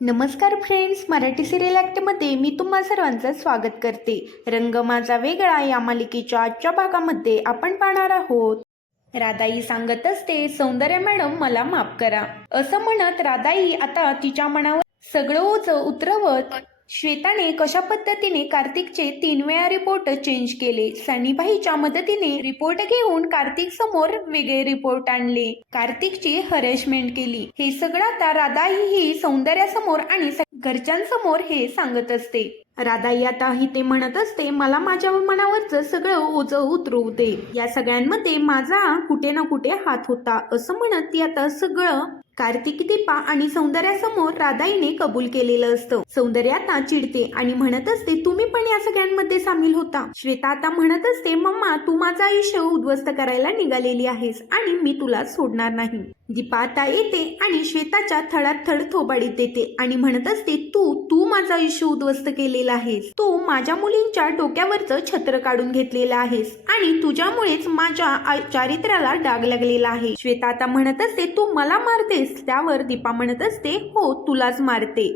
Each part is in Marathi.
नमस्कार फ्रेंड्स मराठी सिरियल ॲक्टमध्ये मी तुम्हा सर्वांचं स्वागत करते. रंग माझा वेगळा या मालिकेच्या आजच्या भागामध्ये आपण पाहणार आहोत. राधाई सांगत असते सौंदर्य मॅडम मला माफ करा. असं म्हणत राधाई आता तिच्या मनावर सगळं ओझं उतरवत श्वेताने कशा पद्धतीने कार्तिकचे तीन वेळा रिपोर्ट चेंज केले? सनीबाईच्या मदतीने रिपोर्ट घेऊन कार्तिक समोर वेगळे रिपोर्ट आणले. कार्तिकची हरेशमेंट केली. हे सगळं आता राधाई ही सौंदर्यासमोर आणि घरच्यांसमोर हे सांगत असते. राधाई आता ही ते म्हणत असते मला माझ्या मनावरचं सगळं ओझं उतरवू दे या सगळ्यांमध्ये माझा कुठे ना कुठे हात होता. असं म्हणत ती आता सगळं कार्तिक दीपा आणि सौंदर्यासमोर राधाईने कबूल केलेलं असतं. सौंदर्य आता चिडते आणि म्हणत असते तुम्ही पण या सगळ्यांमध्ये सामील होता. श्वेता आता म्हणत असते मम्मा तू माझं आयुष्य उद्ध्वस्त करायला निघालेली आहेस आणि मी तुला सोडणार नाही. दीपा आता येते आणि श्वेताच्या थळात थड थोबाडीत देते आणि म्हणत असते तू तू माझं आयुष्य उद्ध्वस्त केलेलं आहेस. तू माझ्या मुलींच्या डोक्यावरचं छत्र काढून घेतलेलं आहेस आणि तुझ्यामुळेच माझ्या चारित्र्याला डाग लागलेला आहे. श्वेता आता म्हणत असते तू मला मारतेस? त्यावर दीपा म्हणत असते हो तुलाच मारते.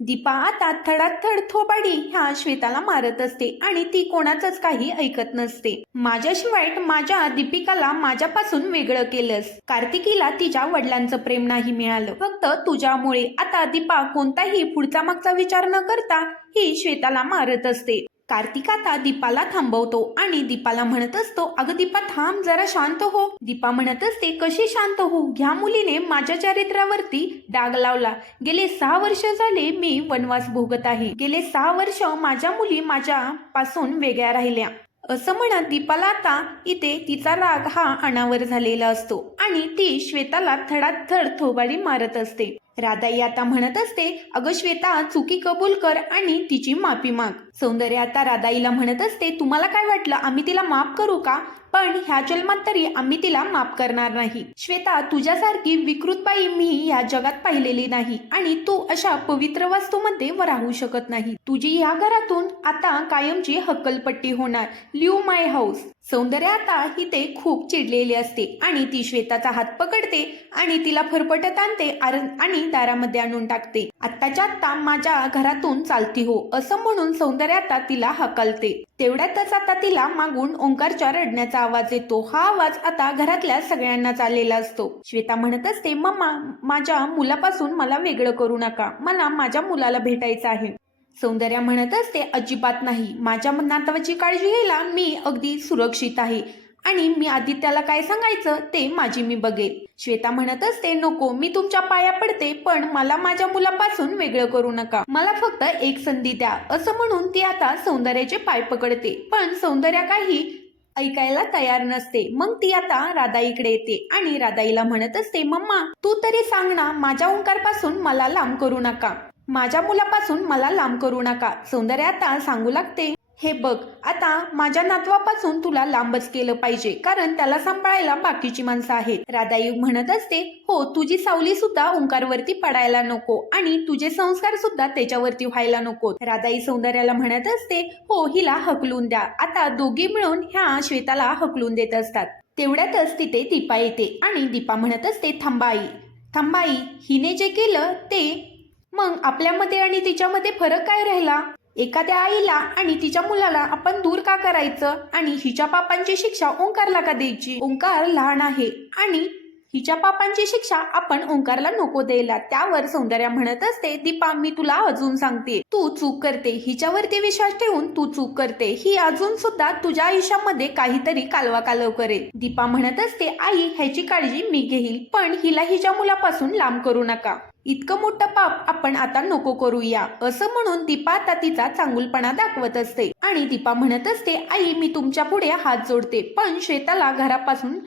दीपा आता थडात थड थोबाडी ह्या श्वेताला मारत असते आणि ती कोणाचंच काही ऐकत नसते. माझ्याशिवाय माझ्या दीपिकाला माझ्यापासून वेगळं केलंस. कार्तिकीला तिच्या वडिलांचं प्रेम नाही मिळालं. फक्त तुझ्यामुळे आता दीपा कोणताही पुढचा मागचा विचार न करता ही श्वेताला मारत असते. कार्तिक आता दीपाला थांबवतो आणि दीपाला म्हणत असतो अगं दीपा थांब जरा शांत हो. दीपा म्हणत असते कशी शांत हो? ह्या मुलीने माझ्या चारित्र्यावरती डाग लावला. गेले सहा वर्ष झाले मी वनवास भोगत आहे. गेले सहा वर्ष माझ्या मुली माझ्या पासून वेगळ्या राहिल्या. असं म्हणत दीपाला आता इथे तिचा राग हा अनावर झालेला असतो आणि ती श्वेताला थडात थड थोबाडी मारत असते. राधाई आता म्हणत असते अगं श्वेता चुकी कबूल कर आणि तिची माफी माग. सौंदर्य आता राधाईला म्हणत असते तुम्हाला काय वाटलं? आम्ही तिला माफ करू का? पण ह्या जन्मात तरी आम्ही तिला माफ करणार नाही. श्वेता तुझ्यासारखी विकृत बाई मी ह्या जगात पाहिलेली नाही आणि तू अशा पवित्र वास्तूमध्ये व राहू शकत नाही. तुझी ह्या घरातून आता कायमची हक्कलपट्टी होणार. Leave my house. सौंदर्य आता ते खूप चिडलेली असते आणि ती श्वेताचा हात पकडते आणि तिला फरफटत आणते आणि दारामध्ये आणून टाकते. आत्ताच्या आत्ता माझ्या घरातून चालती हो असं म्हणून सौंदर्य आता तिला हकलते. तेवढ्यातच आता तिला मागून ओंकारच्या रडण्याचा आवाज येतो. हा आवाज आता घरातल्या सगळ्यांनाच आलेला असतो. श्वेता म्हणत असते मम्मा माझ्या मुलापासून मला वेगळं करू नका. मला माझ्या मुलाला भेटायचं आहे. सौंदर्या म्हणत असते अजिबात नाही. माझ्या नातवाची काळजी घ्यायला मी अगदी सुरक्षित आहे. आणि मी आदित्याला काय सांगायचं ते माझी मी बघेल. श्वेता म्हणत असते नको मी तुमच्या पाया पडते पण मला माझ्या मुलापासून वेगळं करू नका. मला फक्त एक संधी द्या. असं म्हणून ती आता सौंदर्याचे पाय पकडते. पण सौंदर्या काही ऐकायला तयार नसते. मग ती आता राधाईकडे येते आणि राधाईला म्हणत असते मम्मा तू तरी सांग ना माझ्या ओंकारपासून मला लांब करू नका. माझ्या मुलापासून मला लांब करू नका. सौंदर्य आता सांगू लागते. हे बघ आता माझ्या नातवापासून तुला लांबच केलं पाहिजे कारण त्याला सांभाळायला बाकीची माणसं आहेत. राधाई म्हणत असते हो तुझी सावली सुद्धा ओंकारवरती पडायला नको आणि तुझे संस्कार सुद्धा त्याच्यावरती व्हायला नको. राधाई सौंदर्याला म्हणत असते हो हिला हकलून द्या. आता दोघी मिळून ह्या श्वेताला हकलून देत असतात. तेवढ्यातच तिथे दीपा येते आणि दीपा म्हणत असते थांबाई थांबाई हिने जे केलं ते मग आपल्यामध्ये आणि तिच्यामध्ये फरक काय राहिला? एखाद्या आईला आणि तिच्या मुलाला आपण दूर का करायचं? आणि हिच्या पापांची शिक्षा ओंकारला का द्यायची? ओंकार लहान आहे आणि हिच्या पापांची शिक्षा आपण ओंकारला नको द्यायला. त्यावर सौंदर्या म्हणत असते दीपा मी तुला अजून सांगते. तू चूक करते. हिच्यावरती विश्वास ठेवून तू चूक करते. ही अजून सुद्धा तुझ्या आयुष्यामध्ये काहीतरी कालवा कालव करेल. दीपा म्हणत असते आई ह्याची काळजी मी घेईल पण हिला हिच्या मुलापासून लांब करू नका. इतकं मोठं पाप आपण आता नको करूया. असं म्हणून दीपा आता तिचा चांगुलपणा दाखवत असते. आणि दीपा म्हणत असते आई मी तुमच्यापुढे हात जोडते पण श्वेताला घरापासून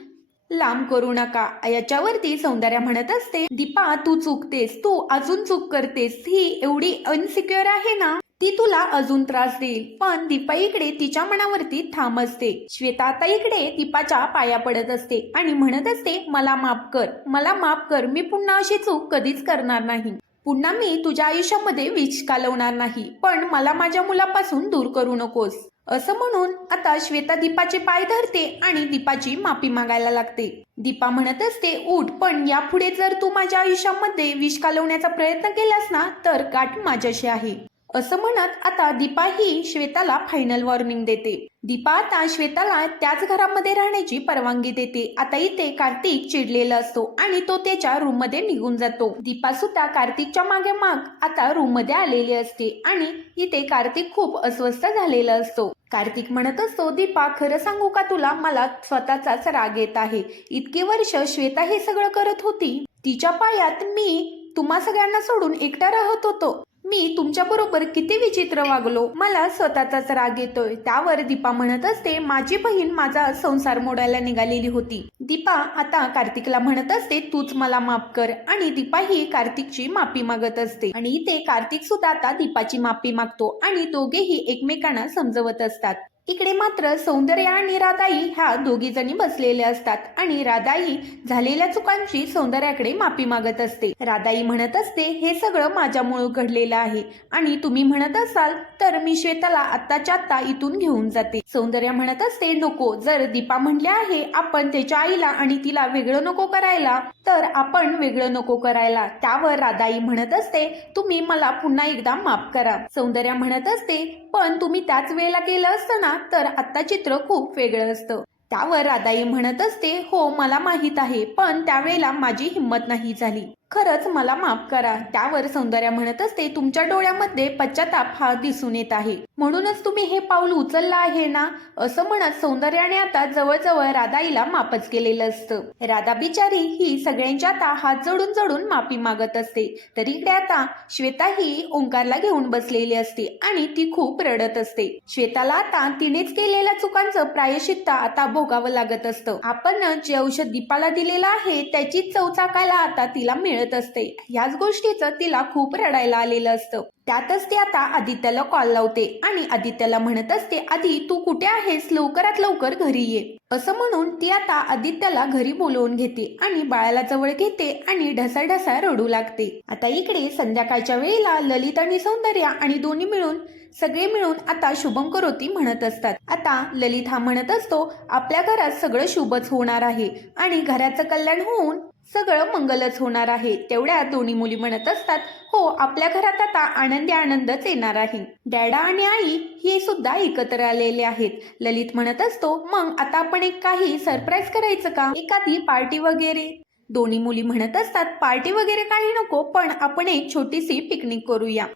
लांब करू नका. याच्यावरती सौंदर्या म्हणत असते दीपा तू चुकतेस. तू अजून चूक करतेस. ही एवढी अनसिक्युअर आहे ना ती तुला अजून त्रास देईल. पण दीपा इकडे तिच्या मनावरती ठाम असते. श्वेता आता इकडे दीपाच्या पाया पडत असते आणि म्हणत असते मला माफ कर. मला माफ कर. मी पुन्हा अशी चूक कधीच करणार नाही. पुन्हा मी तुझ्या आयुष्यामध्ये विष कालवणार नाही. पण मला माझ्या मुलापासून दूर करू नकोस. असं म्हणून आता श्वेता दीपाचे पाय धरते आणि दीपाची माफी मागायला लागते. दीपा म्हणत असते उठ पण यापुढे जर तू माझ्या आयुष्यामध्ये विष कालवण्याचा प्रयत्न केलास ना तर गाठ माझ्याशी आहे. असं म्हणत आता दीपा ही श्वेताला फायनल वॉर्निंग देते. दीपा आता श्वेताला त्याच घरामध्ये राहण्याची परवानगी देते. आता इथे कार्तिक चिडलेला असतो आणि तो त्याच्या रूममध्ये निघून जातो. दीपा सुद्धा कार्तिकच्या मागे माग आता रूममध्ये आलेली असते आणि इथे कार्तिक खूप अस्वस्थ झालेला असतो. कार्तिक म्हणत असतो दीपा खरं सांगू का तुला? मला स्वतःचाच राग येत आहे. इतकी वर्ष श्वेता हे सगळं करत होती. तिच्या पायात मी तुम्हा सगळ्यांना सोडून एकटा राहत होतो. मी तुमच्या बरोबर किती विचित्र वागलो? मला स्वतःचाच राग येतोय. त्यावर दीपा म्हणत असते माझी बहीण माझा संसार मोडायला निघालेली होती. दीपा आता कार्तिकला म्हणत असते तूच मला माफ कर. आणि दीपा ही कार्तिकची माफी मागत असते. आणि इथे कार्तिक सुद्धा आता दीपाची माफी मागतो आणि दोघेही एकमेकांना समजवत असतात. इकडे मात्र सौंदर्य आणि राधाई ह्या दोघी जणी बसलेल्या असतात आणि राधाई झालेल्या चुकांची सौंदर्याकडे माफी मागत असते. राधाई म्हणत असते हे सगळं माझ्यामुळे घडलेलं आहे आणि तुम्ही म्हणत असाल तर मी श्वेताला आत्ताच्या आत्ता इथून घेऊन जाते. सौंदर्य म्हणत असते नको जर दीपा म्हणले आहे आपण त्याच्या आईला आणि तिला वेगळं नको करायला तर आपण वेगळं नको करायला. त्यावर राधाई म्हणत असते तुम्ही मला पुन्हा एकदा माफ करा. सौंदर्य म्हणत असते पण तुम्ही त्याच वेळेला केलं असताना ना तर आता चित्र खूप वेगळं असतं. त्यावर राधाई म्हणत असते हो मला माहीत आहे पण त्यावेळेला माझी हिंमत नाही झाली. खरंच मला माफ करा. त्यावर सौंदर्या म्हणत असते तुमच्या डोळ्यामध्ये पश्चाताप हा दिसून येत आहे. म्हणूनच तुम्ही हे पाऊल उचललं आहे ना? असं म्हणत सौंदर्याने आता जवळजवळ राधाईला माफच केलेलं असतं. राधा बिचारी ही सगळ्यांच्या आता हात जोडून जोडून माफी मागत असते. तर इकडे आता श्वेता ही ओंकारला घेऊन बसलेली असते आणि ती खूप रडत असते. श्वेताला आता तिनेच केलेल्या चुकांचं प्रायश्चित्त आता भोगावं लागत असतं. आपण जे औषध दीपाला दिलेलं आहे त्याची चव चाकायला आता तिला मिळत असते. ह्याच गोष्टीचं तिला खूप रडायला आलेलं असतं. त्यातच ती आता आदित्याला कॉल लावते आणि आदित्याला म्हणत असते आधी तू कुठे आहेस? लवकरात लवकर घरी ये. असं म्हणून ती आता आदित्याला घरी बोलवून घेते आणि बाळाला जवळ घेते आणि ढसा ढसा रडू लागते. आता इकडे संध्याकाळच्या वेळेला ललित आणि सौंदर्य आणि दोन्ही मिळून सगळे मिळून आता शुभम करोती म्हणत असतात. आता ललित हा म्हणत असतो आपल्या घरात सगळं शुभच होणार आहे आणि घराचं कल्याण होऊन सगळं मंगलच होणार आहे. तेवढ्या दोन्ही मुली म्हणत असतात हो आपल्या घरात आता आनंदी आनंदच येणार आहे. डॅडा आणि आई हे सुद्धा एकत्र आलेले आहेत. ललित म्हणत असतो मग आता आपण एक काही सरप्राईज करायचं का? एखादी पार्टी वगैरे? दोन्ही मुली म्हणत असतात पार्टी वगैरे काही नको पण आपण एक छोटीशी पिकनिक करूया.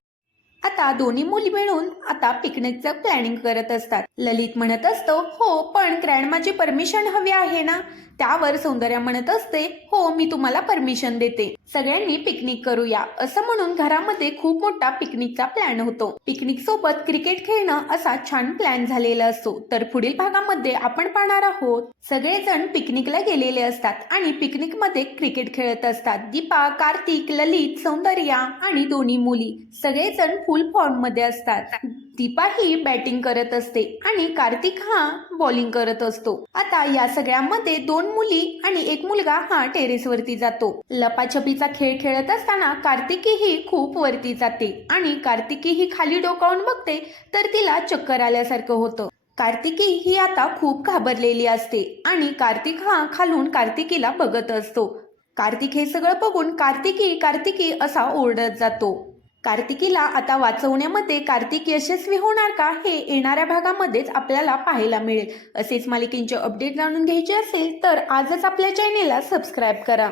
आता दोन्ही मुली मिळून आता पिकनिकचं प्लॅनिंग करत असतात. ललित म्हणत असतो हो पण ग्रँडमाची परमिशन हवी आहे ना? त्यावर सौंदर्या म्हणत असते हो मी तुम्हाला परमिशन देते. सगळ्यांनी पिकनिक करूया असं म्हणून घरामध्ये खूप मोठा पिकनिकचा प्लॅन होतो. पिकनिक सोबत क्रिकेट खेळणं असा छान प्लॅन झालेला असतो. तर पुढील भागामध्ये आपण पाहणार आहोत सगळेजण पिकनिकला गेलेले असतात आणि पिकनिकमध्ये क्रिकेट खेळत असतात. दीपा कार्तिक ललित सौंदर्या आणि दोन्ही मुली सगळेजण फुल फॉर्ममध्ये असतात. दीपा ही बॅटिंग करत असते आणि कार्तिक हा बॉलिंग करत असतो. आता या सगळ्यांमध्ये दोन मुली आणि एक मुलगा हा टेरेस वरती जातो. लपाछपीचा खेळ खेळत असताना कार्तिकी ही खूप वरती जाते आणि कार्तिकी ही खाली डोकावून बघते तर तिला चक्कर आल्यासारखं होतं. कार्तिकी ही आता खूप घाबरलेली असते आणि कार्तिक हा खालून कार्तिकीला बघत असतो. कार्तिक हे सगळं बघून कार्तिकी कार्तिकी असा ओरडत जातो. कार्तिकीला आता वाचवण्यामध्ये कार्तिक यशस्वी होणार का हे येणाऱ्या भागामध्येच आपल्याला पाहायला मिळेल. असेच मालिकेंचे अपडेट जाणून घ्यायचे असेल तर आजच आपल्या चॅनेलला सबस्क्राईब करा.